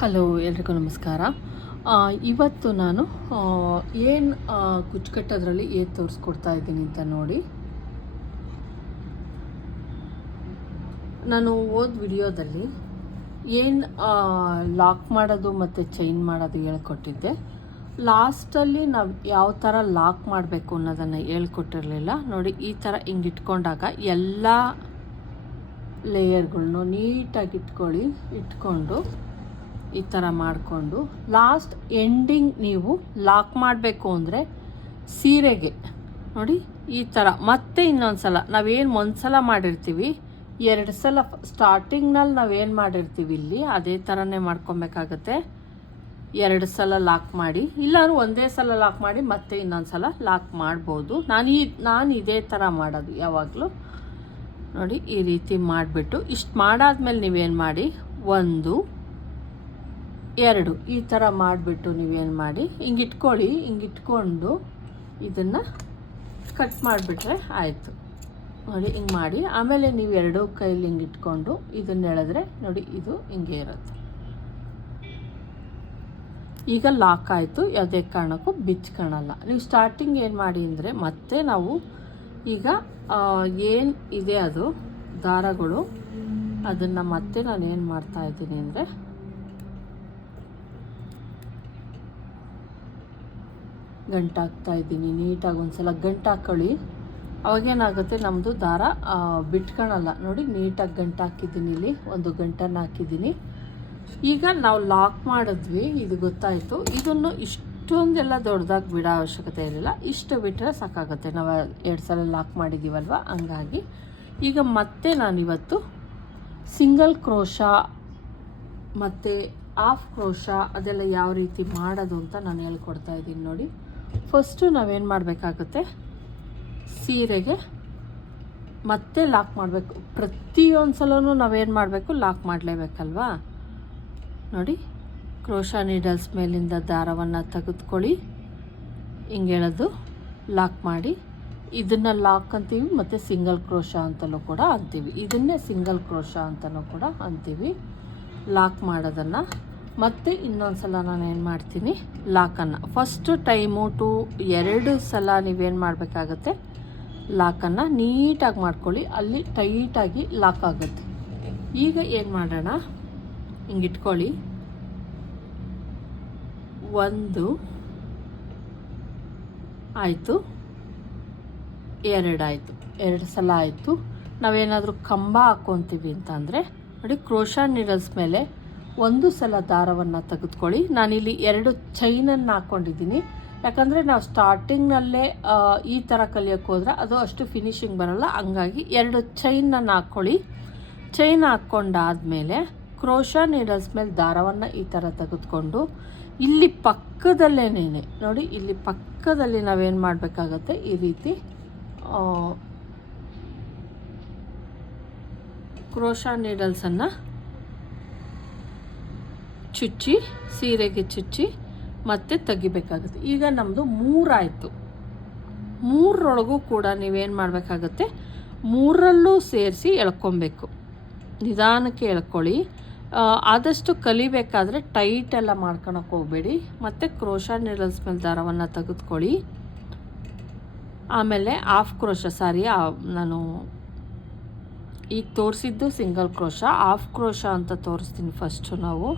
Hello ಎಲ್ರಿಗೂ ನಮಸ್ಕಾರ. ಇವತ್ತು ನಾನು ಏನು ಕುಚ್ಚುಕಟ್ಟೋದ್ರಲ್ಲಿ ಏನು ತೋರಿಸ್ಕೊಡ್ತಾ ಇದ್ದೀನಿ ಅಂತ ನೋಡಿ. ನಾನು ಓದ್ ವಿಡಿಯೋದಲ್ಲಿ ಏನು ಲಾಕ್ ಮಾಡೋದು ಮತ್ತು ಚೈನ್ ಮಾಡೋದು ಹೇಳ್ಕೊಟ್ಟಿದ್ದೆ. ಲಾಸ್ಟಲ್ಲಿ ನಾವು ಯಾವ ಥರ ಲಾಕ್ ಮಾಡಬೇಕು ಅನ್ನೋದನ್ನು ಹೇಳ್ಕೊಟ್ಟಿರಲಿಲ್ಲ. ನೋಡಿ, ಈ ಥರ ಹಿಂಗೆ ಇಟ್ಕೊಂಡಾಗ ಎಲ್ಲ ಲೇಯರ್ಗಳನ್ನೂ ನೀಟಾಗಿ ಇಟ್ಕೊಳ್ಳಿ, ಇಟ್ಕೊಂಡು ಈ ಥರ ಮಾಡಿಕೊಂಡು ಲಾಸ್ಟ್ ಎಂಡಿಂಗ್ ನೀವು ಲಾಕ್ ಮಾಡಬೇಕು ಅಂದರೆ ಸೀರೆಗೆ. ನೋಡಿ, ಈ ಥರ ಮತ್ತೆ ಇನ್ನೊಂದು ಸಲ ನಾವೇನು ಒಂದು ಸಲ ಮಾಡಿರ್ತೀವಿ, ಎರಡು ಸಲ ಸ್ಟಾರ್ಟಿಂಗ್ನಲ್ಲಿ ನಾವೇನು ಮಾಡಿರ್ತೀವಿ ಇಲ್ಲಿ, ಅದೇ ಥರನೇ ಮಾಡ್ಕೊಬೇಕಾಗತ್ತೆ. ಎರಡು ಸಲ ಲಾಕ್ ಮಾಡಿ, ಇಲ್ಲಾದ್ರೂ ಒಂದೇ ಸಲ ಲಾಕ್ ಮಾಡಿ ಮತ್ತೆ ಇನ್ನೊಂದು ಸಲ ಲಾಕ್ ಮಾಡ್ಬೋದು. ನಾನು ಈ ನಾನು ಇದೇ ಥರ ಮಾಡೋದು ಯಾವಾಗಲೂ. ನೋಡಿ, ಈ ರೀತಿ ಮಾಡಿಬಿಟ್ಟು, ಇಷ್ಟು ಮಾಡಾದ್ಮೇಲೆ ನೀವೇನು ಮಾಡಿ, ಒಂದು ಎರಡು. ಈ ಥರ ಮಾಡಿಬಿಟ್ಟು ನೀವೇನು ಮಾಡಿ ಹಿಂಗೆ ಇಟ್ಕೊಳ್ಳಿ ಹಿಂಗೆ ಇಟ್ಕೊಂಡು ಇದನ್ನು ಕಟ್ ಮಾಡಿಬಿಟ್ರೆ ಆಯಿತು. ನೋಡಿ, ಹಿಂಗೆ ಮಾಡಿ. ಆಮೇಲೆ ನೀವು ಎರಡೂ ಕೈಲಿ ಹಿಂಗೆ ಇಟ್ಕೊಂಡು ಇದನ್ನ ಎಳೆದ್ರೆ ನೋಡಿ, ಇದು ಹಿಂಗೆ ಇರುತ್ತೆ. ಈಗ ಲಾಕ್ ಆಯಿತು. ಯಾವುದೇ ಕಾರಣಕ್ಕೂ ಬಿಚ್ಕೊಳಲ್ಲ ನೀವು ಸ್ಟಾರ್ಟಿಂಗ್ ಏನು ಮಾಡಿ ಅಂದರೆ ಮತ್ತೆ ನಾವು ಈಗ ಏನು ಇದೆ ಅದು, ದಾರಗಳು, ಅದನ್ನು ಮತ್ತೆ ನಾನು ಏನು ಮಾಡ್ತಾ ಇದ್ದೀನಿ ಅಂದರೆ ಗಂಟಾಕ್ತಾ ಇದ್ದೀನಿ, ನೀಟಾಗಿ ಒಂದ್ಸಲ ಗಂಟು ಹಾಕೊಳ್ಳಿ ಅವಾಗೇನಾಗುತ್ತೆ ನಮ್ಮದು ದಾರ ಬಿಟ್ಕೊಳಲ್ಲ. ನೋಡಿ, ನೀಟಾಗಿ ಗಂಟು ಹಾಕಿದ್ದೀನಿ ಇಲ್ಲಿ, ಒಂದು ಗಂಟನ್ನು ಹಾಕಿದ್ದೀನಿ. ಈಗ ನಾವು ಲಾಕ್ ಮಾಡಿದ್ವಿ, ಇದು ಗೊತ್ತಾಯಿತು. ಇದನ್ನು ಇಷ್ಟೊಂದೆಲ್ಲ ದೊಡ್ಡದಾಗಿ ಬಿಡೋ ಅವಶ್ಯಕತೆ ಇರಲಿಲ್ಲ. ಇಷ್ಟು ಬಿಟ್ಟರೆ ಸಾಕಾಗುತ್ತೆ. ನಾವು ಎರಡು ಸಲ ಲಾಕ್ ಮಾಡಿದ್ದೀವಲ್ವ ಹಂಗಾಗಿ. ಈಗ ಮತ್ತೆ ನಾನಿವತ್ತು ಸಿಂಗಲ್ ಕ್ರೋಶ ಮತ್ತು ಆಫ್ ಕ್ರೋಶ ಅದೆಲ್ಲ ಯಾವ ರೀತಿ ಮಾಡೋದು ಅಂತ ನಾನು ಹೇಳ್ಕೊಡ್ತಾ ಇದ್ದೀನಿ ನೋಡಿ. ಫಸ್ಟು ನಾವೇನು ಮಾಡಬೇಕಾಗುತ್ತೆ? ಸೀರೆಗೆ ಮತ್ತೆ ಲಾಕ್ ಮಾಡಬೇಕು. ಪ್ರತಿಯೊಂದು ಸಲವೂ ನಾವೇನು ಮಾಡಬೇಕು? ಲಾಕ್ ಮಾಡಲೇಬೇಕಲ್ವಾ? ನೋಡಿ ಕ್ರೋಶಾ ನೀಡಲ್ಸ್ ಮೇಲಿಂದ ದಾರವನ್ನು ತೆಗೆದುಕೊಳ್ಳಿ. ಹಿಂಗೆ ಹೇಳೋದು ಲಾಕ್ ಮಾಡಿ. ಇದನ್ನು ಲಾಕ್ ಅಂತೀವಿ, ಮತ್ತು ಸಿಂಗಲ್ ಕ್ರೋಶಾ ಅಂತಲೂ ಕೂಡ ಅಂತೀವಿ. ಇದನ್ನೇ ಸಿಂಗಲ್ ಕ್ರೋಶಾ ಅಂತಲೂ ಕೂಡ ಅಂತೀವಿ. ಲಾಕ್ ಮಾಡೋದನ್ನು ಮತ್ತು ಇನ್ನೊಂದು ಸಲ ನಾನು ಏನು ಮಾಡ್ತೀನಿ? ಲಾಕನ್ನು. ಫಸ್ಟ್ ಟೈಮು ಟು ಎರಡು ಸಲ ನೀವೇನು ಮಾಡಬೇಕಾಗತ್ತೆ? ಲಾಕನ್ನು ನೀಟಾಗಿ ಮಾಡ್ಕೊಳ್ಳಿ. ಅಲ್ಲಿ ಟೈಟಾಗಿ ಲಾಕ್ ಆಗುತ್ತೆ. ಈಗ ಏನು ಮಾಡೋಣ? ಹಿಂಗೆ ಇಟ್ಕೊಳ್ಳಿ ಒಂದು, ಆಯಿತು. ಎರಡಾಯಿತು ಎರಡು ಸಲ ಆಯಿತು. ನಾವೇನಾದರೂ ಕಂಬ ಹಾಕ್ಕೊತೀವಿ ಅಂತಂದರೆ, ನೋಡಿ, ಕ್ರೋಶಾ ನೀಡಲ್ಸ್ ಮೇಲೆ ಒಂದು ಸಲ ದಾರವನ್ನು ತೆಗೆದುಕೊಳ್ಳಿ. ನಾನಿಲ್ಲಿ ಎರಡು ಚೈನನ್ನು ಹಾಕ್ಕೊಂಡಿದ್ದೀನಿ. ಯಾಕಂದರೆ ನಾವು ಸ್ಟಾರ್ಟಿಂಗ್ನಲ್ಲೇ ಈ ಥರ ಕಲಿಯೋಕ್ಕೆ ಹೋದ್ರೆ ಅದು ಅಷ್ಟು ಫಿನಿಶಿಂಗ್ ಬರಲ್ಲ. ಹಂಗಾಗಿ ಎರಡು ಚೈನನ್ನು ಹಾಕ್ಕೊಳ್ಳಿ. ಚೈನ್ ಹಾಕ್ಕೊಂಡಾದಮೇಲೆ ಕ್ರೋಶಾ ನೀಡಲ್ಸ್ ಮೇಲೆ ದಾರವನ್ನು ಈ ಥರ ತೆಗೆದುಕೊಂಡು, ಇಲ್ಲಿ ಪಕ್ಕದಲ್ಲೇನೇ ನೋಡಿ, ಇಲ್ಲಿ ಪಕ್ಕದಲ್ಲಿ ನಾವೇನು ಮಾಡಬೇಕಾಗತ್ತೆ? ಈ ರೀತಿ ಕ್ರೋಶಾ ನೀಡಲ್ಸನ್ನು ಚುಚ್ಚಿ, ಸೀರೆಗೆ ಚುಚ್ಚಿ ಮತ್ತೆ ತೆಗಿಬೇಕಾಗುತ್ತೆ. ಈಗ ನಮ್ಮದು ಮೂರಾಯಿತು. ಮೂರರೊಳಗೂ ಕೂಡ ನೀವೇನು ಮಾಡಬೇಕಾಗತ್ತೆ? ಮೂರರಲ್ಲೂ ಸೇರಿಸಿ ಎಳ್ಕೊಬೇಕು. ನಿಧಾನಕ್ಕೆ ಎಳ್ಕೊಳ್ಳಿ. ಆದಷ್ಟು ಕಲಿಬೇಕಾದ್ರೆ ಟೈಟ್ ಎಲ್ಲ ಮಾಡ್ಕೊಳಕ್ಕೆ ಹೋಗಬೇಡಿ. ಮತ್ತು ಕ್ರೋಶ ನೀಡಲ್ಸ್ ಮೇಲೆ ದಾರವನ್ನು ತೆಗೆದುಕೊಳ್ಳಿ. ಆಮೇಲೆ ಆಫ್ ಕ್ರೋಶ, ಸಾರಿ ನಾನು ಈಗ ತೋರಿಸಿದ್ದು ಸಿಂಗಲ್ ಕ್ರೋಶ. ಆಫ್ ಕ್ರೋಶ ಅಂತ ತೋರಿಸ್ತೀನಿ ಫಸ್ಟು ನಾವು.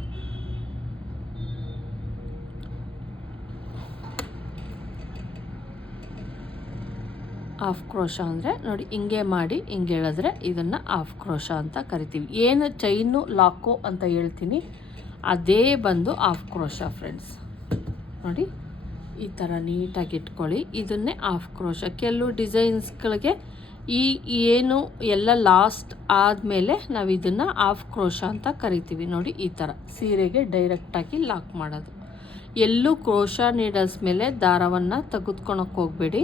ಆಫ್ ಕ್ರೋಶ ಅಂದರೆ ನೋಡಿ, ಹಿಂಗೆ ಮಾಡಿ, ಹಿಂಗೆ ಹೇಳಿದ್ರೆ ಇದನ್ನು ಆಫ್ ಕ್ರೋಶ ಅಂತ ಕರಿತೀವಿ. ಏನು ಚೈನು ಲಾಕು ಅಂತ ಹೇಳ್ತೀನಿ, ಅದೇ ಬಂದು ಆಫ್ ಕ್ರೋಶ ಫ್ರೆಂಡ್ಸ್ ನೋಡಿ, ಈ ಥರ ನೀಟಾಗಿ ಇಟ್ಕೊಳ್ಳಿ. ಇದನ್ನೇ ಆಫ್ ಕ್ರೋಶ ಕೆಲವು ಡಿಸೈನ್ಸ್ಗಳಿಗೆ ಈ ಏನು ಎಲ್ಲ ಲಾಸ್ಟ್ ಆದಮೇಲೆ ನಾವು ಇದನ್ನು ಆಫ್ ಕ್ರೋಶ ಅಂತ ಕರಿತೀವಿ. ನೋಡಿ, ಈ ಥರ ಸೀರೆಗೆ ಡೈರೆಕ್ಟಾಗಿ ಲಾಕ್ ಮಾಡೋದು. ಎಲ್ಲೂ ಕ್ರೋಶ ನೀಡಲ್ಸ್ ಮೇಲೆ ದಾರವನ್ನು ತೆಗೆದುಕೊಳಕ್ಕೆ ಹೋಗಬೇಡಿ.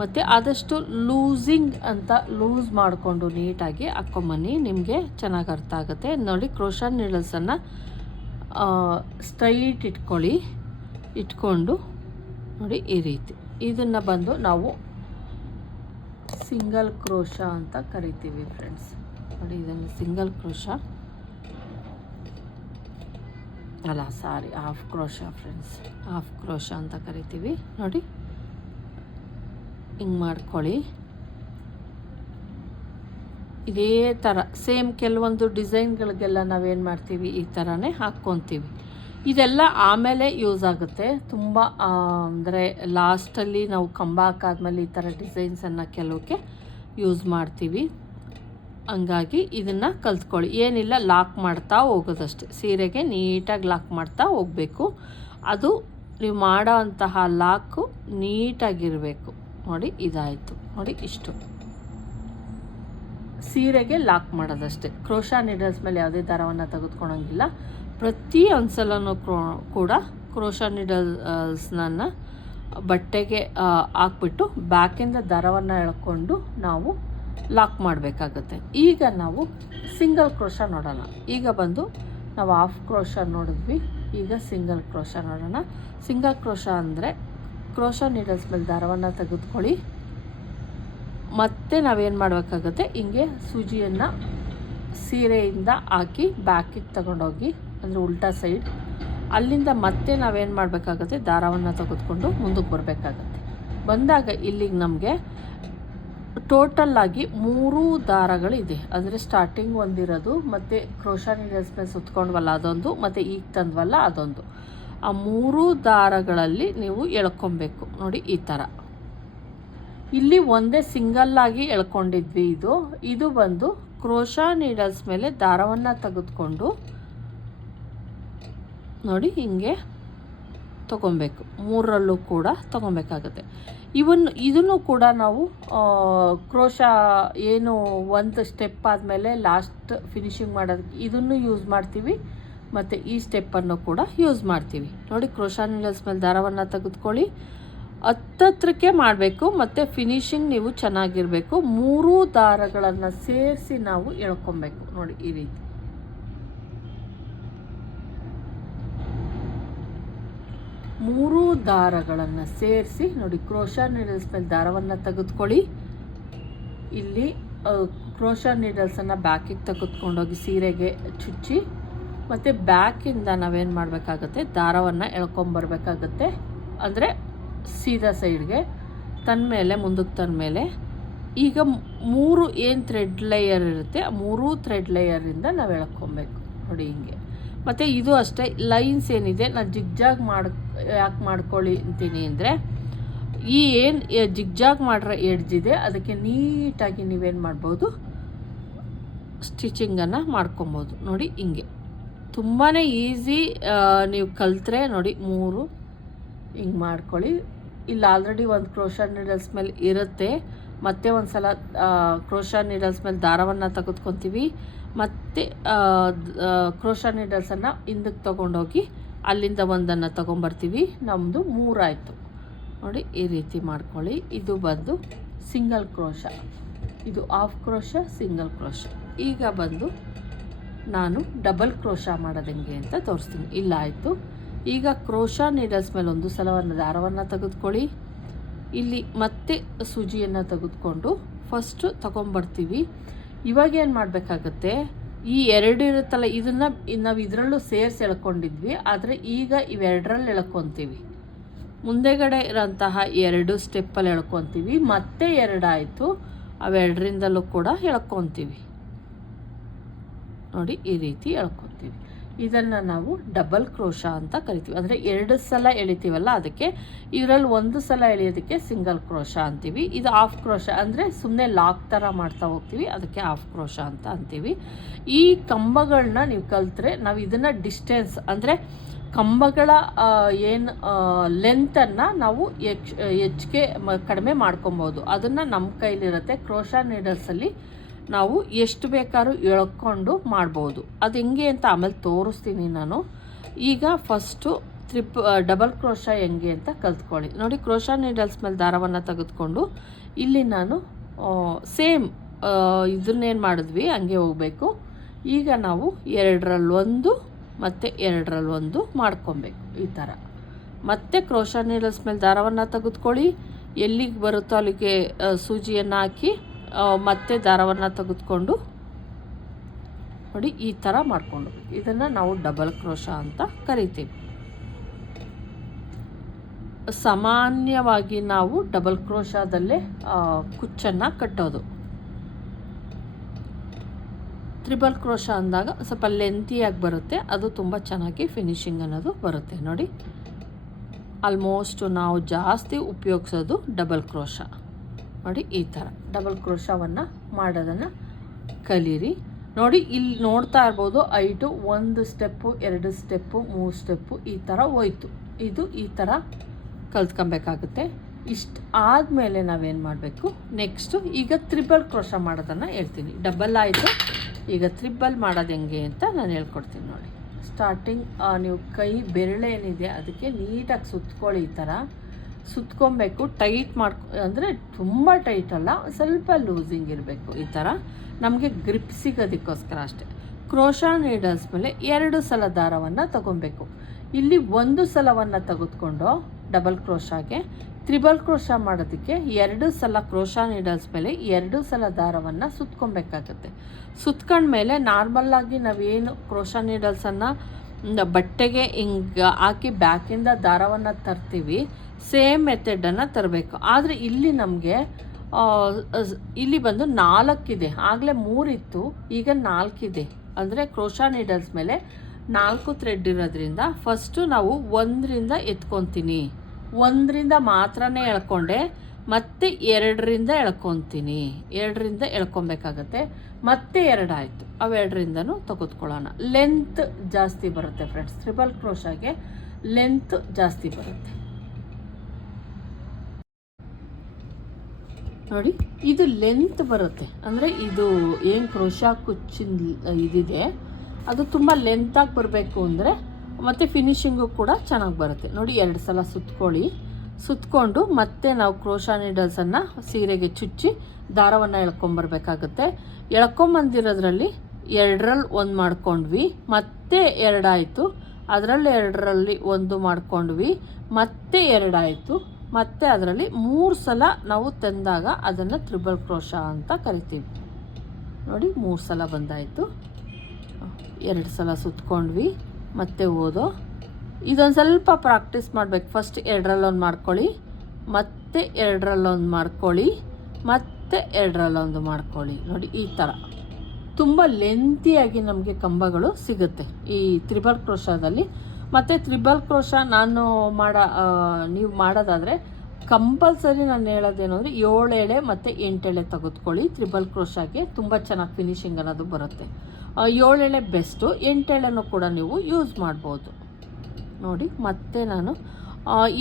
ಮತ್ತು ಆದಷ್ಟು ಲೂಸಿಂಗ್ ಅಂತ ಲೂಸ್ ಮಾಡಿಕೊಂಡು ನೀಟಾಗಿ ಹಾಕ್ಕೊಂಬನ್ನಿ ನಿಮಗೆ ಚೆನ್ನಾಗಿ ಅರ್ಥ ಆಗುತ್ತೆ. ನೋಡಿ ಕ್ರೋಶಾ ನೀಡಲ್ಸನ್ನು ಸ್ಟ್ರೈಟ್ ಇಟ್ಕೊಳ್ಳಿ. ಇಟ್ಕೊಂಡು ನೋಡಿ, ಈ ರೀತಿ. ಇದನ್ನು ಬಂದು ನಾವು ಸಿಂಗಲ್ ಕ್ರೋಶ ಅಂತ ಕರಿತೀವಿ ಫ್ರೆಂಡ್ಸ್. ನೋಡಿ, ಇದನ್ನು ಸಿಂಗಲ್ ಕ್ರೋಶ. ಅಲ್ಲ, sorry, half crochet friends. Half crochet ಅಂತ ಕರಿತೀವಿ. ನೋಡಿ. ಹಿಂಗೆ ಮಾಡ್ಕೊಳ್ಳಿ. ಇದೇ ಥರ ಸೇಮ್ ಕೆಲವೊಂದು ಡಿಸೈನ್ಗಳಿಗೆಲ್ಲ ನಾವೇನು ಮಾಡ್ತೀವಿ, ಈ ಥರನೇ ಹಾಕ್ಕೊತೀವಿ. ಇದೆಲ್ಲ ಆಮೇಲೆ ಯೂಸ್ ಆಗುತ್ತೆ. ತುಂಬ ಅಂದರೆ ಲಾಸ್ಟಲ್ಲಿ ನಾವು ಕಂಬ ಹಾಕಾದ್ಮೇಲೆ ಈ ಥರ ಡಿಸೈನ್ಸನ್ನು ಕೆಲವಕ್ಕೆ ಯೂಸ್ ಮಾಡ್ತೀವಿ. ಹಂಗಾಗಿ ಇದನ್ನು ಕಲ್ತ್ಕೊಳ್ಳಿ. ಏನಿಲ್ಲ, ಲಾಕ್ ಮಾಡ್ತಾ ಹೋಗೋದಷ್ಟೆ. ಸೀರೆಗೆ ನೀಟಾಗಿ ಲಾಕ್ ಮಾಡ್ತಾ ಹೋಗಬೇಕು. ಅದು ನೀವು ಮಾಡೋ ಅಂತಹ ಲಾಕು ನೀಟಾಗಿರಬೇಕು. ನೋಡಿ ಇದಾಯಿತು. ನೋಡಿ ಇಷ್ಟು. ಸೀರೆಗೆ ಲಾಕ್ ಮಾಡೋದಷ್ಟೇ. ಕ್ರೋಶಾ ನೀಡಲ್ಸ್ ಮೇಲೆ ಯಾವುದೇ ದರವನ್ನು ತೆಗೆದುಕೊಳಂಗಿಲ್ಲ. ಪ್ರತಿ ಒಂದ್ಸಲನೂ ಕ್ರೋ, ಕೂಡ ಕ್ರೋಶಾ ನೀಡಲ್ಸ್ನನ್ನು ಬಟ್ಟೆಗೆ ಹಾಕ್ಬಿಟ್ಟು ಬ್ಯಾಕಿಂದ ದರವನ್ನು ಎಳ್ಕೊಂಡು ನಾವು ಲಾಕ್ ಮಾಡಬೇಕಾಗತ್ತೆ. ಈಗ ನಾವು ಸಿಂಗಲ್ ಕ್ರೋಶ ನೋಡೋಣ. ಈಗ ಬಂದು ನಾವು ಹಾಫ್ ಕ್ರೋಶ ನೋಡಿದ್ವಿ. ಈಗ ಸಿಂಗಲ್ ಕ್ರೋಶ ನೋಡೋಣ. ಸಿಂಗಲ್ ಕ್ರೋಶ ಅಂದರೆ ಕ್ರೋಶ ನೀಡಲ್ಸ್ ಮೇಲೆ ದಾರವನ್ನು ತೆಗೆದುಕೊಳ್ಳಿ. ಮತ್ತೆ ನಾವೇನು ಮಾಡಬೇಕಾಗುತ್ತೆ? ಹಿಂಗೆ ಸೂಜಿಯನ್ನು ಸೀರೆಯಿಂದ ಹಾಕಿ ಬ್ಯಾಕಿಗೆ ತಗೊಂಡೋಗಿ, ಅಂದರೆ ಉಲ್ಟಾ ಸೈಡ್ ಅಲ್ಲಿಂದ ಮತ್ತೆ ನಾವೇನು ಮಾಡಬೇಕಾಗುತ್ತೆ? ದಾರವನ್ನು ತೆಗೆದುಕೊಂಡು ಮುಂದಕ್ಕೆ ಬರಬೇಕಾಗತ್ತೆ. ಬಂದಾಗ ಇಲ್ಲಿಗೆ ನಮಗೆ ಟೋಟಲ್ ಆಗಿ ಮೂರು ದಾರಗಳಿದೆ. ಅಂದರೆ ಸ್ಟಾರ್ಟಿಂಗ್ ಒಂದಿರೋದು, ಮತ್ತು ಕ್ರೋಶಾ ನೀಡಲ್ಸ್ ಮೇಲೆ ಸುತ್ಕೊಂಡ್ವಲ್ಲ ಅದೊಂದು, ಮತ್ತು ಈಗ ತಂದ್ವಲ್ಲ ಅದೊಂದು. ಆ ಮೂರು ದಾರಗಳಲ್ಲಿ ನೀವು ಎಳ್ಕೊಬೇಕು. ನೋಡಿ ಈ ಥರ ಇಲ್ಲಿ ಒಂದೇ ಸಿಂಗಲ್ಲಾಗಿ ಎಳ್ಕೊಂಡಿದ್ವಿ ಇದು. ಇದು ಬಂದು ಕ್ರೋಶಾ ನೀಡಲ್ಸ್ ಮೇಲೆ ದಾರವನ್ನು ತೆಗೆದುಕೊಂಡು ನೋಡಿ ಹಿಂಗೆ ತಗೊಬೇಕು ಮೂರರಲ್ಲೂ ಕೂಡ ತಗೊಬೇಕಾಗುತ್ತೆ ಇವನ್ನು ಇದನ್ನು ಕೂಡ ನಾವು ಕ್ರೋಶ ಏನು ಒಂದು ಸ್ಟೆಪ್ ಆದಮೇಲೆ ಲಾಸ್ಟ್ ಫಿನಿಶಿಂಗ್ ಮಾಡೋದಕ್ಕೆ ಇದನ್ನು ಯೂಸ್ ಮಾಡ್ತೀವಿ. ಮತ್ತು ಈ ಸ್ಟೆಪ್ಪನ್ನು ಕೂಡ ಯೂಸ್ ಮಾಡ್ತೀವಿ. ನೋಡಿ ಕ್ರೋಶಾ ನೀಡಲ್ಸ್ ಮೇಲೆ ದಾರವನ್ನು ತೆಗೆದುಕೊಳ್ಳಿ. ಹತ್ತತ್ರಕ್ಕೆ ಮಾಡಬೇಕು, ಮತ್ತು ಫಿನಿಶಿಂಗ್ ನೀವು ಚೆನ್ನಾಗಿರಬೇಕು. ಮೂರು ದಾರಗಳನ್ನು ಸೇರಿಸಿ ನಾವು ಎಳ್ಕೊಬೇಕು. ನೋಡಿ, ಈ ರೀತಿ. ಮೂರು ದಾರಗಳನ್ನು ಸೇರಿಸಿ, ನೋಡಿ ಕ್ರೋಶಾ ನೀಡಲ್ಸ್ ಮೇಲೆ ದಾರವನ್ನು ತೆಗೆದುಕೊಳ್ಳಿ. ಇಲ್ಲಿ ಕ್ರೋಶಾ ನೀಡಲ್ಸನ್ನು ಬ್ಯಾಕಿಗೆ ತೆಗೆದುಕೊಂಡೋಗಿ ಸೀರೆಗೆ ಚುಚ್ಚಿ ಮತ್ತು ಬ್ಯಾಕಿಂದ ನಾವೇನು ಮಾಡಬೇಕಾಗತ್ತೆ? ದಾರವನ್ನು ಎಳ್ಕೊಂಬರ್ಬೇಕಾಗತ್ತೆ ಅಂದರೆ ಸೀದಾ ಸೈಡ್ಗೆ ತಂದಮೇಲೆ ಮೇಲೆ ಮುಂದಕ್ಕೆ ತಂದ ಮೇಲೆ ಈಗ ಮೂರು ಏನು ಥ್ರೆಡ್ ಲೇಯರ್ ಇರುತ್ತೆ, ಆ ಮೂರೂ ಥ್ರೆಡ್ ಲೇಯರಿಂದ ನಾವು ಎಳ್ಕೊಬೇಕು. ನೋಡಿ ಹಿಂಗೆ. ಮತ್ತು ಇದು ಅಷ್ಟೇ ಲೈನ್ಸ್ ಏನಿದೆ, ನಾನು ಜಿಗ್ಜಾಗ್ ಮಾಡಿ, ಯಾಕೆ ಮಾಡ್ಕೊಳ್ಳಿ ಅಂತೀನಿ ಅಂದರೆ, ಈ ಏನು ಜಿಗ್ಜಾಗ್ ಮಾಡಿರೋ ಎಡ್ಜ್ ಇದೆ ಅದಕ್ಕೆ ನೀಟಾಗಿ ನೀವೇನು ಮಾಡ್ಬೋದು ಸ್ಟಿಚಿಂಗನ್ನು ಮಾಡ್ಕೊಬೋದು. ನೋಡಿ ಹಿಂಗೆ. ತುಂಬಾ ಈಸಿ ನೀವು ಕಲಿತ್ರೆ ನೋಡಿ ಮೂರು, ಹಿಂಗೆ ಮಾಡ್ಕೊಳ್ಳಿ. ಇಲ್ಲಿ, ಆಲ್ರೆಡಿ ಒಂದು ಕ್ರೋಶಾ ನೀಡಲ್ಸ್ ಮೇಲೆ ಇರುತ್ತೆ. ಮತ್ತೆ ಒಂದು ಸಲ ಕ್ರೋಶಾ ನೀಡಲ್ಸ್ ಮೇಲೆ ದಾರವನ್ನು ತೆಗೆದುಕೊತೀವಿ. ಮತ್ತು ಕ್ರೋಶಾ ನೀಡಲ್ಸನ್ನು ಹಿಂದಕ್ಕೆ ತೊಗೊಂಡೋಗಿ ಅಲ್ಲಿಂದ ಒಂದನ್ನು ತೊಗೊಂಬರ್ತೀವಿ. ನಮ್ಮದು ಮೂರಾಯಿತು. ನೋಡಿ, ಈ ರೀತಿ ಮಾಡ್ಕೊಳ್ಳಿ. ಇದು ಬಂದು ಸಿಂಗಲ್ ಕ್ರೋಶ. ಇದು ಆಫ್ ಕ್ರೋಶ, ಸಿಂಗಲ್ ಕ್ರೋಶ. ಈಗ ಬಂದು ನಾನು ಡಬಲ್ ಕ್ರೋಶ ಮಾಡೋದು ಹೆಂಗೆ ಅಂತ ತೋರಿಸ್ತೀನಿ. ಇಲ್ಲ, ಆಯಿತು. ಈಗ ಕ್ರೋಶ ನೀಡಲ್ಸ್ ಮೇಲೆ ಒಂದು ಸಲವನ್ನು ದಾರವನ್ನು ತೆಗೆದುಕೊಳ್ಳಿ. ಇಲ್ಲಿ ಮತ್ತೆ ಸೂಜಿಯನ್ನು ತೆಗೆದುಕೊಂಡು ಫಸ್ಟು ತಗೊಂಬರ್ತೀವಿ ಇವಾಗ ಏನು ಮಾಡಬೇಕಾಗತ್ತೆ? ಈ ಎರಡು ಇರುತ್ತಲ್ಲ, ಇದನ್ನು ನಾವು ಇದರಲ್ಲೂ ಸೇರಿಸಿ ಎಳ್ಕೊಂಡಿದ್ವಿ, ಆದರೆ ಈಗ ಇವೆರಡರಲ್ಲಿ ಎಳ್ಕೊತೀವಿ. ಮುಂದೆಗಡೆ ಇರೋಂತಹ ಎರಡು ಸ್ಟೆಪ್ಪಲ್ಲಿ ಎಳ್ಕೊತೀವಿ. ಮತ್ತೆ ಎರಡಾಯಿತು ಅವೆರಡರಿಂದಲೂ ಕೂಡ ಎಳ್ಕೊತೀವಿ. ನೋಡಿ ಈ ರೀತಿ ಎಳ್ಕೊತೀವಿ. ಇದನ್ನು ನಾವು ಡಬಲ್ ಕ್ರೋಶ ಅಂತ ಕರಿತೀವಿ. ಅಂದರೆ ಎರಡು ಸಲ ಎಳಿತೀವಲ್ಲ ಅದಕ್ಕೆ, ಇದರಲ್ಲಿ ಒಂದು ಸಲ ಎಳೆಯೋದಕ್ಕೆ ಸಿಂಗಲ್ ಕ್ರೋಶ ಅಂತೀವಿ. ಇದು ಹಾಫ್ ಕ್ರೋಶ ಅಂದರೆ ಸುಮ್ಮನೆ ಲಾಕ್ ಥರ ಮಾಡ್ತಾ ಹೋಗ್ತೀವಿ, ಅದಕ್ಕೆ ಹಾಫ್ ಕ್ರೋಶ ಅಂತ ಅಂತೀವಿ. ಈ ಕಂಬಗಳನ್ನ ನೀವು ಕಲ್ತ್ರೆ ನಾವು ಇದನ್ನು ಡಿಸ್ಟೆನ್ಸ್ ಅಂದರೆ ಕಂಬಗಳ ಏನು ಲೆಂತನ್ನು ನಾವು ಹೆಚ್ ಹೆಚ್ಚಿಗೆ ಕಡಿಮೆ ಮಾಡ್ಕೊಬೋದು. ಅದನ್ನು ನಮ್ಮ ಕೈಲಿರುತ್ತೆ. ಕ್ರೋಶ ನೀಡಲ್ಸಲ್ಲಿ ನಾವು ಎಷ್ಟು ಬೇಕಾದ್ರೂ ಎಳ್ಕೊಂಡು ಮಾಡ್ಬೋದು. ಅದು ಹೆಂಗೆ ಅಂತ ಆಮೇಲೆ ತೋರಿಸ್ತೀನಿ ನಾನು. ಈಗ ಫಸ್ಟು ತ್ರಿಪ್ ಡಬಲ್ ಕ್ರೋಶ ಹೆಂಗೆ ಅಂತ ಕಲ್ತ್ಕೊಳ್ಳಿ. ನೋಡಿ ಕ್ರೋಶ ನೀಡಲ್ಸ್ ಮೇಲೆ ದಾರವನ್ನು ತೆಗೆದುಕೊಂಡು ಇಲ್ಲಿ ನಾನು ಸೇಮ್ ಇದನ್ನೇನು ಮಾಡಿದ್ವಿ, ಹಂಗೆ ಹೋಗಬೇಕು. ಈಗ ನಾವು ಎರಡರಲ್ಲೊಂದು ಮತ್ತು ಎರಡರಲ್ಲೊಂದು ಮಾಡ್ಕೊಬೇಕು ಈ ಥರ. ಮತ್ತೆ ಕ್ರೋಶ ನೀಡಲ್ಸ್ ಮೇಲೆ ದಾರವನ್ನು ತೆಗೆದುಕೊಳ್ಳಿ. ಎಲ್ಲಿಗೆ ಬರುತ್ತೋ ಅಲ್ಲಿಗೆ ಸೂಜಿಯನ್ನು ಹಾಕಿ ಮತ್ತೆ ದಾರವನ್ನು ತೆಗೆದುಕೊಂಡು ನೋಡಿ, ಈ ಥರ ಮಾಡಿಕೊಂಡು. ಇದನ್ನು ನಾವು ಡಬಲ್ ಕ್ರೋಶ ಅಂತ ಕರಿತೀವಿ. ಸಾಮಾನ್ಯವಾಗಿ ನಾವು ಡಬಲ್ ಕ್ರೋಶಾದಲ್ಲೇ ಕುಚ್ಚನ್ನು ಕಟ್ಟೋದು. ತ್ರಿಬಲ್ ಕ್ರೋಶ ಅಂದಾಗ ಸ್ವಲ್ಪ ಲೆಂತಿಯಾಗಿ ಬರುತ್ತೆ. ಅದು ತುಂಬ ಚೆನ್ನಾಗಿ ಫಿನಿಶಿಂಗ್ ಅನ್ನೋದು ಬರುತ್ತೆ. ನೋಡಿ ಆಲ್ಮೋಸ್ಟು ನಾವು ಜಾಸ್ತಿ ಉಪಯೋಗಿಸೋದು ಡಬಲ್ ಕ್ರೋಶ ನೋಡಿ ಈ ಥರ ಡಬಲ್ ಕ್ರೋಶವನ್ನು ಮಾಡೋದನ್ನು ಕಲೀರಿ. ನೋಡಿ ಇಲ್ಲಿ ನೋಡ್ತಾ ಇರ್ಬೋದು ಐಟು ಒಂದು ಸ್ಟೆಪ್ಪು ಎರಡು ಸ್ಟೆಪ್ಪು ಮೂರು ಸ್ಟೆಪ್ಪು ಈ ಥರ ಹೋಯ್ತು. ಇದು ಈ ಥರ ಕಲ್ತ್ಕೊಬೇಕಾಗುತ್ತೆ. ಇಷ್ಟು ಆದಮೇಲೆ ನಾವೇನು ಮಾಡಬೇಕು? ನೆಕ್ಸ್ಟು ಈಗ ತ್ರಿಬಲ್ ಕ್ರೋಶ ಮಾಡೋದನ್ನು ಹೇಳ್ತೀನಿ. ಡಬಲ್ ಆಯಿತು. ಈಗ ತ್ರಿಬಲ್ ಮಾಡೋದು ಹೆಂಗೆ ಅಂತ ನಾನು ಹೇಳ್ಕೊಡ್ತೀನಿ ನೋಡಿ. ಸ್ಟಾರ್ಟಿಂಗ್ ನೀವು ಕೈ ಬೆರಳೇನಿದೆ, ಅದಕ್ಕೆ ನೀಟಾಗಿ ಸುತ್ಕೊಳ್ಳಿ ಈ ಥರ ಸುತ್ಕೊಬೇಕು ಟೈಟ್ ಮಾಡ್ಕೊ, ಅಂದರೆ ತುಂಬ ಟೈಟ್ ಅಲ್ಲ, ಸ್ವಲ್ಪ ಲೂಸಿಂಗ್ ಇರಬೇಕು ಈ ಥರ ನಮಗೆ ಗ್ರಿಪ್ ಸಿಗೋದಕ್ಕೋಸ್ಕರ ಅಷ್ಟೇ. ಕ್ರೋಶಾ ನೀಡಲ್ಸ್ ಮೇಲೆ ಎರಡು ಸಲ ದಾರವನ್ನು ತಗೊಬೇಕು. ಇಲ್ಲಿ ಒಂದು ಸಲವನ್ನು ತೆಗೆದುಕೊಂಡು ಡಬಲ್ ಕ್ರೋಶಾಗೆ ತ್ರಿಬಲ್ ಕ್ರೋಶ ಮಾಡೋದಕ್ಕೆ ಎರಡು ಸಲ ಕ್ರೋಶಾ ನೀಡಲ್ಸ್ ಮೇಲೆ ಎರಡು ಸಲ ದಾರವನ್ನು ಸುತ್ಕೊಬೇಕಾಗತ್ತೆ. ಸುತ್ಕೊಂಡ್ಮೇಲೆ ನಾರ್ಮಲ್ಲಾಗಿ ನಾವೇನು ಕ್ರೋಶಾ ನೀಡಲ್ಸನ್ನು ಬಟ್ಟೆಗೆ ಹಿಂಗೆ ಹಾಕಿ ಬ್ಯಾಕಿಂದ ದಾರವನ್ನು ತರ್ತೀವಿ ಸೇಮ್ ಮೆಥಡನ್ನು ತರಬೇಕು. ಆದರೆ ಇಲ್ಲಿ ನಮಗೆ ಇಲ್ಲಿ ಬಂದು ನಾಲ್ಕಿದೆ. ಆಗಲೇ ಮೂರಿತ್ತು, ಈಗ ನಾಲ್ಕಿದೆ. ಅಂದರೆ ಕ್ರೋಶಾ ನೀಡಲ್ಸ್ ಮೇಲೆ ನಾಲ್ಕು ಥ್ರೆಡ್ ಇರೋದ್ರಿಂದ ಫಸ್ಟು ನಾವು ಒಂದರಿಂದ ಎತ್ಕೊತೀನಿ. ಒಂದರಿಂದ ಮಾತ್ರನೇ ಎಳ್ಕೊಂಡೆ, ಮತ್ತೆ ಎರಡರಿಂದ ಎಳ್ಕೊತೀನಿ. ಎರಡರಿಂದ ಎಳ್ಕೊಬೇಕಾಗತ್ತೆ, ಮತ್ತೆ ಎರಡಾಯಿತು. ಅವೆರಡರಿಂದನೂ ತೆಗೆದುಕೊಳ್ಳೋಣ. ಲೆಂತ್ ಜಾಸ್ತಿ ಬರುತ್ತೆ ಫ್ರೆಂಡ್ಸ್ ತ್ರಿಬಲ್ ಕ್ರೋಶಾಗೆ ಲೆಂತ್ ಜಾಸ್ತಿ ಬರುತ್ತೆ. ನೋಡಿ, ಇದು ಲೆಂತ್ ಬರುತ್ತೆ. ಅಂದರೆ ಇದು ಏನು ಕ್ರೋಶಾ ಕುಚ್ಚಿನ ಇದಿದೆ, ಅದು ತುಂಬ ಲೆಂತಾಗಿ ಬರಬೇಕು ಅಂದರೆ ಮತ್ತು ಫಿನಿಶಿಂಗು ಕೂಡ ಚೆನ್ನಾಗಿ ಬರುತ್ತೆ. ನೋಡಿ, ಎರಡು ಸಲ ಸುತ್ಕೊಳ್ಳಿ. ಸುತ್ಕೊಂಡು ಮತ್ತೆ ನಾವು ಕ್ರೋಶಾ ನೀಡಲ್ಸನ್ನು ಸೀರೆಗೆ ಚುಚ್ಚಿ ದಾರವನ್ನು ಎಳ್ಕೊಂಬರ್ಬೇಕಾಗತ್ತೆ. ಎಳ್ಕೊಂಬಂದಿರೋದ್ರಲ್ಲಿ ಎರಡರಲ್ಲಿ ಒಂದು ಮಾಡ್ಕೊಂಡ್ವಿ, ಮತ್ತೆ ಎರಡಾಯಿತು. ಅದರಲ್ಲಿ ಎರಡರಲ್ಲಿ ಒಂದು ಮಾಡ್ಕೊಂಡ್ವಿ, ಮತ್ತೆ ಎರಡಾಯಿತು. ಮತ್ತೆ ಅದರಲ್ಲಿ ಮೂರು ಸಲ ನಾವು ತಂದಾಗ ಅದನ್ನು ತ್ರಿಬಲ್ ಕ್ರೋಶ ಅಂತ ಕರಿತೀವಿ. ನೋಡಿ ಮೂರು ಸಲ ಬಂದಾಯಿತು. ಎರಡು ಸಲ ಸುತ್ಕೊಂಡ್ವಿ, ಮತ್ತೆ ಓದೋ. ಇದೊಂದು ಸ್ವಲ್ಪ ಪ್ರಾಕ್ಟೀಸ್ ಮಾಡಬೇಕು. ಫಸ್ಟ್ ಎರಡರಲ್ಲೊಂದು ಮಾಡ್ಕೊಳ್ಳಿ, ಮತ್ತೆ ಎರಡರಲ್ಲೊಂದು ಮಾಡ್ಕೊಳ್ಳಿ, ಮತ್ತೆ ಎರಡರಲ್ಲೊಂದು ಮಾಡ್ಕೊಳ್ಳಿ. ನೋಡಿ ಈ ಥರ ತುಂಬ ಲೆಂತಿಯಾಗಿ ನಮಗೆ ಕಂಬಗಳು ಸಿಗುತ್ತೆ ಈ ತ್ರಿಬಲ್ ಕ್ರೋಶದಲ್ಲಿ. ಮತ್ತು ತ್ರಿಬಲ್ ಕ್ರೋಶ ನಾನು ಮಾಡ ನೀವು ಮಾಡೋದಾದರೆ ಕಂಪಲ್ಸರಿ ನಾನು ಹೇಳೋದೇನು ಏಳು ಎಳೆ ಮತ್ತು ಎಂಟೆಳೆ ತೆಗೆದುಕೊಳ್ಳಿ. ತ್ರಿಬಲ್ ಕ್ರೋಶಾಗೆ ತುಂಬ ಚೆನ್ನಾಗಿ ಫಿನಿಶಿಂಗ್ ಅನ್ನೋದು ಬರುತ್ತೆ. ಏಳು ಎಳೆ ಬೆಸ್ಟು ಎಂಟು ಎಳೆನೂ ಕೂಡ ನೀವು ಯೂಸ್ ಮಾಡ್ಬೋದು. ನೋಡಿ, ಮತ್ತೆ ನಾನು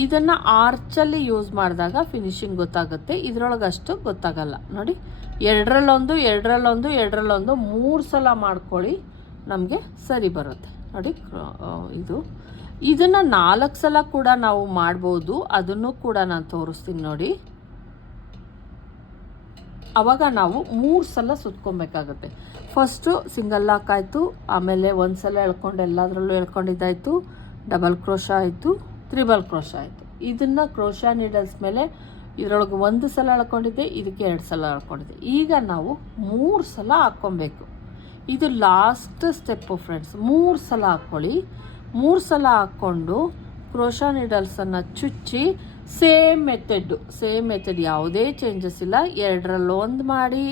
ಇದನ್ನು ಆರ್ಚಲ್ಲಿ ಯೂಸ್ ಮಾಡಿದಾಗ ಫಿನಿಶಿಂಗ್ ಗೊತ್ತಾಗುತ್ತೆ. ಇದರೊಳಗೆ ಅಷ್ಟು ಗೊತ್ತಾಗಲ್ಲ. ನೋಡಿ, ಎರಡರಲ್ಲೊಂದು ಎರಡರಲ್ಲೊಂದು ಎರಡರಲ್ಲೊಂದು ಮೂರು ಸಲ ಮಾಡ್ಕೊಳ್ಳಿ, ನಮಗೆ ಸರಿ ಬರುತ್ತೆ. ನೋಡಿ ಇದು. ಇದನ್ನು ನಾಲ್ಕು ಸಲ ಕೂಡ ನಾವು ಮಾಡ್ಬೋದು. ಅದನ್ನು ಕೂಡ ನಾನು ತೋರಿಸ್ತೀನಿ ನೋಡಿ. ಅವಾಗ ನಾವು ಮೂರು ಸಲ ಸುತ್ಕೊಬೇಕಾಗುತ್ತೆ. ಫಸ್ಟು ಸಿಂಗಲ್ ಲಾಕ್ ಆಯಿತು. ಆಮೇಲೆ ಒಂದು ಸಲ ಎಳ್ಕೊಂಡು ಎಲ್ಲದರಲ್ಲೂ ಎಳ್ಕೊಂಡಿದ್ದಾಯಿತು. ಡಬಲ್ ಕ್ರೋಶ ಆಯಿತು. ತ್ರಿಬಲ್ ಕ್ರೋಶ ಆಯಿತು. ಇದನ್ನು ಕ್ರೋಶ ನೀಡಲ್ಸ್ ಮೇಲೆ ಇದರೊಳಗೆ ಒಂದು ಸಲ ಎಳ್ಕೊಂಡಿದ್ದೆ, ಇದಕ್ಕೆ ಎರಡು ಸಲ ಎಳ್ಕೊಂಡಿದ್ದೆ. ಈಗ ನಾವು ಮೂರು ಸಲ ಹಾಕ್ಕೊಬೇಕು. ಇದು ಲಾಸ್ಟ್ ಸ್ಟೆಪ್ಪು ಫ್ರೆಂಡ್ಸ್ ಮೂರು ಸಲ ಹಾಕ್ಕೊಳ್ಳಿ. ಮೂರು ಸಲ ಹಾಕ್ಕೊಂಡು ಕ್ರೋಶಾ ನೀಡಲ್ಸನ್ನು ಚುಚ್ಚಿ ಸೇಮ್ ಮೆಥಡ್ಡು ಸೇಮ್ ಮೆಥಡ್ ಯಾವುದೇ ಚೇಂಜಸ್ ಇಲ್ಲ. ಎರಡರಲ್ಲಿ ಒಂದು ಮಾಡಿ,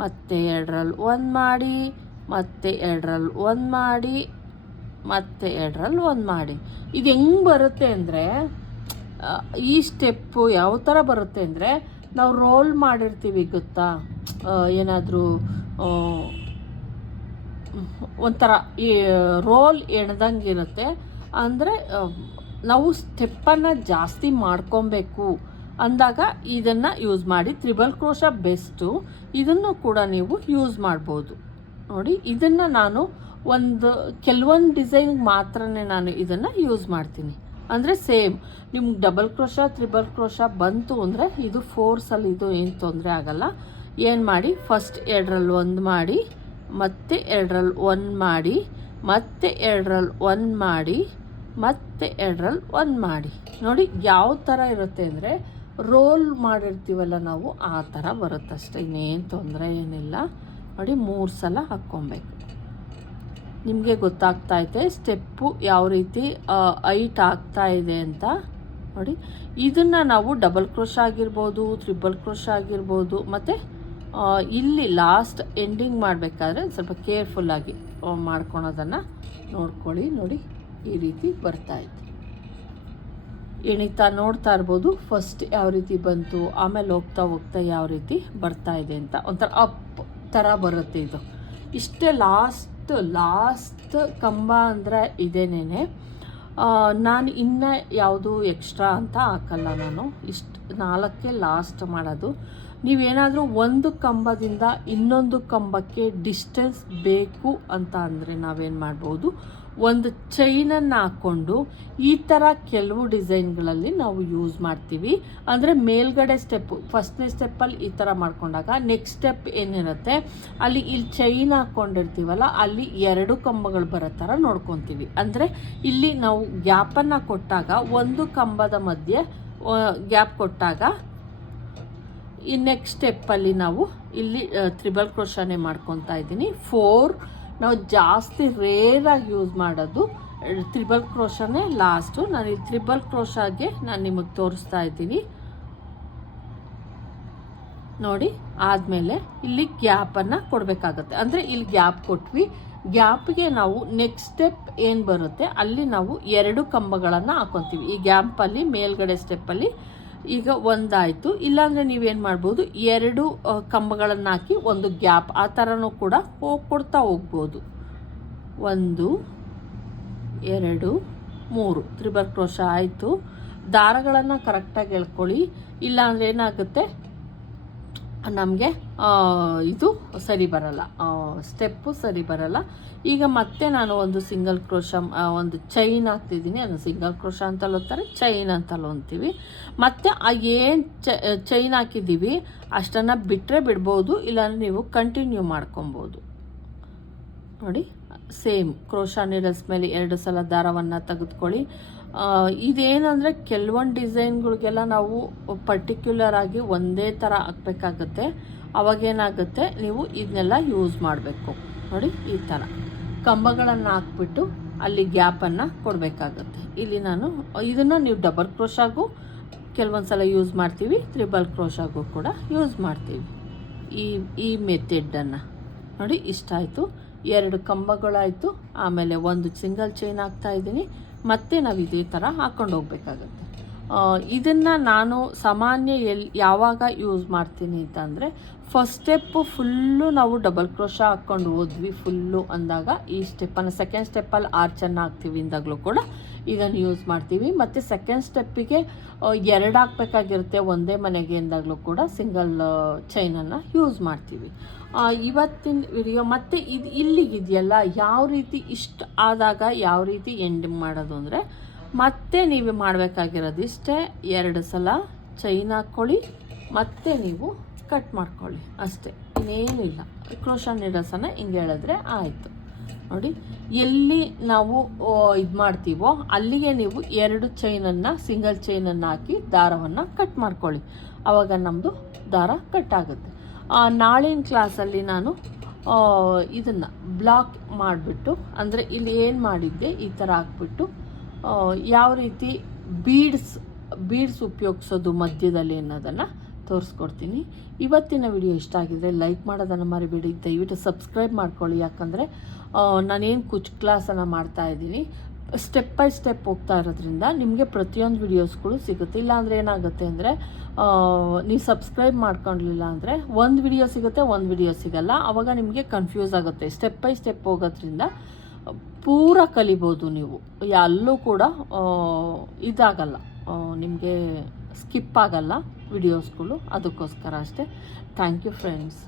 ಮತ್ತೆ ಎರಡರಲ್ಲಿ ಒಂದು ಮಾಡಿ, ಮತ್ತೆ ಎರಡರಲ್ಲಿ ಒಂದು ಮಾಡಿ, ಮತ್ತೆ ಎರಡರಲ್ಲಿ ಒಂದು ಮಾಡಿ. ಇದು ಹೆಂಗೆ ಬರುತ್ತೆ ಅಂದರೆ ಈ ಸ್ಟೆಪ್ಪು ಯಾವ ಥರ ಬರುತ್ತೆ ಅಂದರೆ, ನಾವು ರೋಲ್ ಮಾಡಿರ್ತೀವಿ, ಗೊತ್ತಾ? ಏನಾದರೂ ಒಂಥರ ಈ ರೋಲ್ ಎಣ್ದಂಗೆ ಇರುತ್ತೆ. ಅಂದರೆ ನಾವು ಸ್ಟೆಪ್ಪನ್ನು ಜಾಸ್ತಿ ಮಾಡ್ಕೊಬೇಕು ಅಂದಾಗ ಇದನ್ನು ಯೂಸ್ ಮಾಡಿ ತ್ರಿಬಲ್ ಕ್ರೋಶ ಬೆಸ್ಟು ಇದನ್ನು ಕೂಡ ನೀವು ಯೂಸ್ ಮಾಡ್ಬೋದು. ನೋಡಿ, ಇದನ್ನು ನಾನು ಒಂದು, ಕೆಲವೊಂದು ಡಿಸೈನ್ ಮಾತ್ರನೇ ನಾನು ಇದನ್ನು ಯೂಸ್ ಮಾಡ್ತೀನಿ. ಅಂದರೆ ಸೇಮ್, ನಿಮ್ಗೆ ಡಬಲ್ ಕ್ರೋಶ, ತ್ರಿಬಲ್ ಕ್ರೋಶ ಬಂತು ಅಂದರೆ ಇದು ಫೋರ್ಸಲ್ಲಿ ಇದು ಏನು ತೊಂದರೆ ಆಗಲ್ಲ. ಏನು ಮಾಡಿ, ಫಸ್ಟ್ ಎರಡರಲ್ಲಿ ಒಂದು ಮಾಡಿ ಮತ್ತೆ ಎರಡರಲ್ಲಿ ಒಂದು ಮಾಡಿ, ಮತ್ತೆ ಎರಡರಲ್ಲಿ ಒಂದು ಮಾಡಿ, ಮತ್ತೆ ಎರಡರಲ್ಲಿ ಒಂದು ಮಾಡಿ. ನೋಡಿ ಯಾವ ಥರ ಇರುತ್ತೆ ಅಂದರೆ ರೋಲ್ ಮಾಡಿರ್ತೀವಲ್ಲ ನಾವು, ಆ ಥರ ಬರುತ್ತಷ್ಟೆ ಇನ್ನೇನು ತೊಂದರೆ ಏನಿಲ್ಲ. ನೋಡಿ ಮೂರು ಸಲ ಹಾಕ್ಕೊಬೇಕು. ನಿಮಗೆ ಗೊತ್ತಾಗ್ತಾ ಇದೆ ಸ್ಟೆಪ್ಪು ಯಾವ ರೀತಿ ಐಟ್ ಆಗ್ತಾ ಇದೆ ಅಂತ. ನೋಡಿ, ಇದನ್ನು ನಾವು ಡಬಲ್ ಕ್ರೋಶ್ ಆಗಿರ್ಬೋದು, ತ್ರಿಬಲ್ ಕ್ರೋಶ್ ಆಗಿರ್ಬೋದು, ಮತ್ತು ಇಲ್ಲಿ ಲಾಸ್ಟ್ ಎಂಡಿಂಗ್ ಮಾಡಬೇಕಾದ್ರೆ ಸ್ವಲ್ಪ ಕೇರ್ಫುಲ್ಲಾಗಿ ಮಾಡ್ಕೊಳೋದನ್ನು ನೋಡ್ಕೊಳ್ಳಿ, ನೋಡಿ ಈ ರೀತಿ ಬರ್ತಾ ಇದೆ. ಎಣಿತಾ ನೋಡ್ತಾ ಇರ್ಬೋದು ಫಸ್ಟ್ ಯಾವ ರೀತಿ ಬಂತು, ಆಮೇಲೆ ಹೋಗ್ತಾ ಹೋಗ್ತಾ ಯಾವ ರೀತಿ ಬರ್ತಾ ಇದೆ ಅಂತ. ಒಂಥರ ಅಪ್ ಥರ ಬರುತ್ತೆ ಇದು. ಇಷ್ಟೇ ಲಾಸ್ಟ್ ಲಾಸ್ಟ್ ಕಂಬ ಅಂದರೆ ಇದೇನೇ ನಾನು ಇನ್ನೂ ಯಾವುದು ಎಕ್ಸ್ಟ್ರಾ ಅಂತ ಹಾಕಲ್ಲ ನಾನು. ಇಷ್ಟು ನಾಲ್ಕೇ ಲಾಸ್ಟ್ ಮಾಡೋದು. ನೀವೇನಾದರೂ ಒಂದು ಕಂಬದಿಂದ ಇನ್ನೊಂದು ಕಂಬಕ್ಕೆ ಡಿಸ್ಟೆನ್ಸ್ ಬೇಕು ಅಂತ ಅಂದರೆ ನಾವೇನು ಮಾಡ್ಬೋದು? ಒಂದು ಚೈನನ್ನು ಹಾಕ್ಕೊಂಡು ಈ ಥರ ಕೆಲವು ಡಿಸೈನ್ಗಳಲ್ಲಿ ನಾವು ಯೂಸ್ ಮಾಡ್ತೀವಿ. ಅಂದರೆ ಮೇಲ್ಗಡೆ ಸ್ಟೆಪ್ಪು ಫಸ್ಟ್ನೇ ಸ್ಟೆಪ್ಪಲ್ಲಿ ಈ ಥರ ಮಾಡ್ಕೊಂಡಾಗ ನೆಕ್ಸ್ಟ್ ಸ್ಟೆಪ್ ಏನಿರುತ್ತೆ? ಅಲ್ಲಿ ಇಲ್ಲಿ ಚೈನ್ ಹಾಕ್ಕೊಂಡಿರ್ತೀವಲ್ಲ ಅಲ್ಲಿ ಎರಡು ಕಂಬಗಳು ಬರೋ ಥರ ನೋಡ್ಕೊತೀವಿ. ಅಂದರೆ ಇಲ್ಲಿ ನಾವು ಗ್ಯಾಪನ್ನು ಕೊಟ್ಟಾಗ, ಒಂದು ಕಂಬದ ಮಧ್ಯೆ ಗ್ಯಾಪ್ ಕೊಟ್ಟಾಗ ಈ ನೆಕ್ಸ್ಟ್ ಸ್ಟೆಪ್ಪಲ್ಲಿ ನಾವು ಇಲ್ಲಿ ತ್ರಿಬಲ್ ಕ್ರೋಶನೇ ಮಾಡ್ಕೊತಾ ಇದ್ದೀನಿ. ಫೋರ್ ನಾವು ಜಾಸ್ತಿ ರೇರಾಗಿ ಯೂಸ್ ಮಾಡೋದು ತ್ರಿಬಲ್ ಕ್ರೋಶನೇ ಲಾಸ್ಟು ನಾನು ಈ ತ್ರಿಬಲ್ ಕ್ರೋಶಾಗೆ ನಾನು ನಿಮಗೆ ತೋರಿಸ್ತಾ ಇದ್ದೀನಿ. ನೋಡಿ, ಆದಮೇಲೆ ಇಲ್ಲಿ ಗ್ಯಾಪನ್ನು ಕೊಡಬೇಕಾಗತ್ತೆ. ಅಂದರೆ ಇಲ್ಲಿ ಗ್ಯಾಪ್ ಕೊಟ್ವಿ. ಗ್ಯಾಪ್ಗೆ ನಾವು ನೆಕ್ಸ್ಟ್ ಸ್ಟೆಪ್ ಏನು ಬರುತ್ತೆ? ಅಲ್ಲಿ ನಾವು ಎರಡು ಕಂಬಗಳನ್ನು ಹಾಕೊತೀವಿ. ಈ ಗ್ಯಾಪಲ್ಲಿ ಮೇಲ್ಗಡೆ ಸ್ಟೆಪ್ಪಲ್ಲಿ ಈಗ ಒಂದಾಯಿತು. ಇಲ್ಲಾಂದರೆ ನೀವೇನು ಮಾಡ್ಬೋದು, ಎರಡು ಕಂಬಗಳನ್ನು ಹಾಕಿ ಒಂದು ಗ್ಯಾಪ್ ಆ ಥರನೂ ಕೂಡ ಹೋಗಿ ಕೊಡ್ತಾ ಹೋಗ್ಬೋದು. ಒಂದು, ಎರಡು, ಮೂರು. ತ್ರಿಬಲ್ ಕ್ರೋಶ ಆಯಿತು. ದಾರಗಳನ್ನು ಕರೆಕ್ಟಾಗಿ ಎಳ್ಕೊಳ್ಳಿ. ಇಲ್ಲಾಂದರೆ ಏನಾಗುತ್ತೆ ನಮಗೆ ಇದು ಸರಿ ಬರಲ್ಲ. ಸ್ಟೆಪ್ಪು ಸರಿ ಬರಲ್ಲ. ಈಗ ಮತ್ತೆ ನಾನು ಒಂದು ಸಿಂಗಲ್ ಕ್ರೋಶ ಒಂದು ಚೈನ್ ಹಾಕ್ತಿದ್ದೀನಿ. ಅದು ಸಿಂಗಲ್ ಕ್ರೋಶ ಅಂತಲೂ ಅಂತಾರೆ ಚೈನ್ ಅಂತ ಅಂತೀವಿ. ಮತ್ತು ಆ ಏನು ಚೈನ್ ಹಾಕಿದ್ದೀವಿ, ಅಷ್ಟನ್ನು ಬಿಟ್ಟರೆ ಬಿಡ್ಬೋದು, ಇಲ್ಲಾಂದರೆ ನೀವು ಕಂಟಿನ್ಯೂ ಮಾಡ್ಕೊಬೋದು. ನೋಡಿ ಸೇಮ್ ಕ್ರೋಶ ನೀಡಲ್ಸ್ ಮೇಲೆ ಎರಡು ಸಲ ದಾರವನ್ನು ತೆಗೆದುಕೊಳ್ಳಿ. ಇದೇನಂದರೆ ಕೆಲವೊಂದು ಡಿಸೈನ್ಗಳಿಗೆಲ್ಲ ನಾವು ಪರ್ಟಿಕ್ಯುಲರ್ ಆಗಿ ಒಂದೇ ಥರ ಹಾಕ್ಬೇಕಾಗತ್ತೆ. ಅವಾಗೇನಾಗುತ್ತೆ? ನೀವು ಇದನ್ನೆಲ್ಲ ಯೂಸ್ ಮಾಡಬೇಕು. ನೋಡಿ, ಈ ಥರ ಕಂಬಗಳನ್ನು ಹಾಕ್ಬಿಟ್ಟು ಅಲ್ಲಿ ಗ್ಯಾಪನ್ನು ಕೊಡಬೇಕಾಗತ್ತೆ. ಇಲ್ಲಿ ನಾನು, ಇದನ್ನು ನೀವು ಡಬಲ್ ಕ್ರೋಶಾಗೂ ಕೆಲವೊಂದು ಸಲ ಯೂಸ್ ಮಾಡ್ತೀವಿ ತ್ರಿಬಲ್ ಕ್ರೋಶಾಗೂ ಕೂಡ ಯೂಸ್ ಮಾಡ್ತೀವಿ. ಈ ಈ ಮೆಥೆಡನ್ನು ನೋಡಿ ಇಷ್ಟ ಆಯಿತು ಎರಡು ಕಂಬಗಳಾಯಿತು, ಆಮೇಲೆ ಒಂದು ಸಿಂಗಲ್ ಚೈನ್ ಹಾಕ್ತಾ ಇದ್ದೀನಿ. ಮತ್ತೆ ನಾವು ಇದೇ ಥರ ಹಾಕ್ಕೊಂಡು ಹೋಗ್ಬೇಕಾಗತ್ತೆ. ಇದನ್ನು ನಾನು ಸಾಮಾನ್ಯ ಎಲ್, ಯಾವಾಗ ಯೂಸ್ ಮಾಡ್ತೀನಿ ಅಂತಂದರೆ ಫಸ್ಟ್ ಸ್ಟೆಪ್ಪು ಫುಲ್ಲು ನಾವು ಡಬಲ್ ಕ್ರೋಶ ಹಾಕ್ಕೊಂಡು ಹೋದ್ವಿ ಫುಲ್ಲು ಅಂದಾಗ, ಈ ಸ್ಟೆಪ್ಪನ್ನು ಸೆಕೆಂಡ್ ಸ್ಟೆಪ್ಪಲ್ಲಿ ಆರ್ಚನ್ನು ಹಾಕ್ತೀವಿ ಅಂದಾಗಲೂ ಕೂಡ, ಇದನ್ನು ಯೂಸ್ ಮಾಡ್ತೀವಿ. ಮತ್ತು ಸೆಕೆಂಡ್ ಸ್ಟೆಪ್ಪಿಗೆ ಎರಡು ಹಾಕ್ಬೇಕಾಗಿರುತ್ತೆ ಒಂದೇ ಮನೆಗೆ ಅಂದಾಗಲೂ ಕೂಡ ಸಿಂಗಲ್ ಚೈನನ್ನು ಯೂಸ್ ಮಾಡ್ತೀವಿ. ಇವತ್ತಿನ ವಿಡಿಯೋ ಮತ್ತು ಇದು ಇಲ್ಲಿಗಿದೆಯಲ್ಲ, ಯಾವ ರೀತಿ ಇಷ್ಟು ಆದಾಗ ಯಾವ ರೀತಿ ಎಂಡಿಂಗ್ ಮಾಡೋದು ಅಂದರೆ ಮತ್ತೆ ನೀವು ಮಾಡಬೇಕಾಗಿರೋದು ಇಷ್ಟೇ ಎರಡು ಸಲ ಚೈನ್ ಹಾಕ್ಕೊಳ್ಳಿ ಮತ್ತೆ ನೀವು ಕಟ್ ಮಾಡ್ಕೊಳ್ಳಿ. ಅಷ್ಟೇ, ಇನ್ನೇನಿಲ್ಲ. ಕ್ರೋಷನ್ ನೀಡಸನ ಹಿಂಗೆ ಹೇಳಿದ್ರೆ ಆಯಿತು. ನೋಡಿ, ಎಲ್ಲಿ ನಾವು ಇದು ಮಾಡ್ತೀವೋ ಅಲ್ಲಿಗೆ ನೀವು ಎರಡು ಚೈನನ್ನು ಸಿಂಗಲ್ ಚೈನನ್ನು ಹಾಕಿ ದಾರವನ್ನು ಕಟ್ ಮಾಡ್ಕೊಳ್ಳಿ. ಆವಾಗ ನಮ್ಮದು ದಾರ ಕಟ್ ಆಗುತ್ತೆ. ನಾಳಿನ ಕ್ಲಾಸಲ್ಲಿ ನಾನು ಇದನ್ನು ಬ್ಲಾಕ್ ಮಾಡಿಬಿಟ್ಟು, ಅಂದರೆ ಇಲ್ಲಿ ಏನು ಮಾಡಿದ್ದೆ, ಈ ಥರ ಹಾಕ್ಬಿಟ್ಟು ಯಾವ ರೀತಿ ಬೀಡ್ಸ್ ಬೀಡ್ಸ್ ಉಪಯೋಗಿಸೋದು ಮಧ್ಯದಲ್ಲಿ ಅನ್ನೋದನ್ನು ತೋರಿಸ್ಕೊಡ್ತೀನಿ. ಇವತ್ತಿನ ವಿಡಿಯೋ ಇಷ್ಟ ಆಗಿದ್ರೆ ಲೈಕ್ ಮಾಡೋದನ್ನು ಮರಿಬೇಡಿ. ದಯವಿಟ್ಟು ಸಬ್ಸ್ಕ್ರೈಬ್ ಮಾಡ್ಕೊಳ್ಳಿ. ಯಾಕಂದರೆ ನಾನೇನು ಕುಚ್ ಕ್ಲಾಸನ್ನು ಮಾಡ್ತಾ ಇದ್ದೀನಿ. ಸ್ಟೆಪ್ ಬೈ ಸ್ಟೆಪ್ ಹೋಗ್ತಾ ಇರೋದ್ರಿಂದ ನಿಮಗೆ ಪ್ರತಿಯೊಂದು ವಿಡಿಯೋಸ್ಗಳು ಸಿಗುತ್ತೆ. ಇಲ್ಲಾಂದರೆ ಏನಾಗುತ್ತೆ ಅಂದರೆ ನೀವು ಸಬ್ಸ್ಕ್ರೈಬ್ ಮಾಡ್ಕೊಂಡಿಲ್ಲ ಅಂದರೆ ಒಂದು ವಿಡಿಯೋ ಸಿಗುತ್ತೆ, ಒಂದು ವಿಡಿಯೋ ಸಿಗಲ್ಲ. ಆವಾಗ ನಿಮಗೆ ಕನ್ಫ್ಯೂಸ್ ಆಗುತ್ತೆ. ಸ್ಟೆಪ್ ಬೈ ಸ್ಟೆಪ್ ಹೋಗೋದ್ರಿಂದ ಪೂರ ಕಲಿಬೋದು ನೀವು. ಎಲ್ಲೂ ಕೂಡ ಇದಾಗಲ್ಲ. ನಿಮಗೆ ಸ್ಕಿಪ್ ಆಗಲ್ಲ ವಿಡಿಯೋಸ್ಗಳು. ಅದಕ್ಕೋಸ್ಕರ ಅಷ್ಟೇ. Thank you, friends.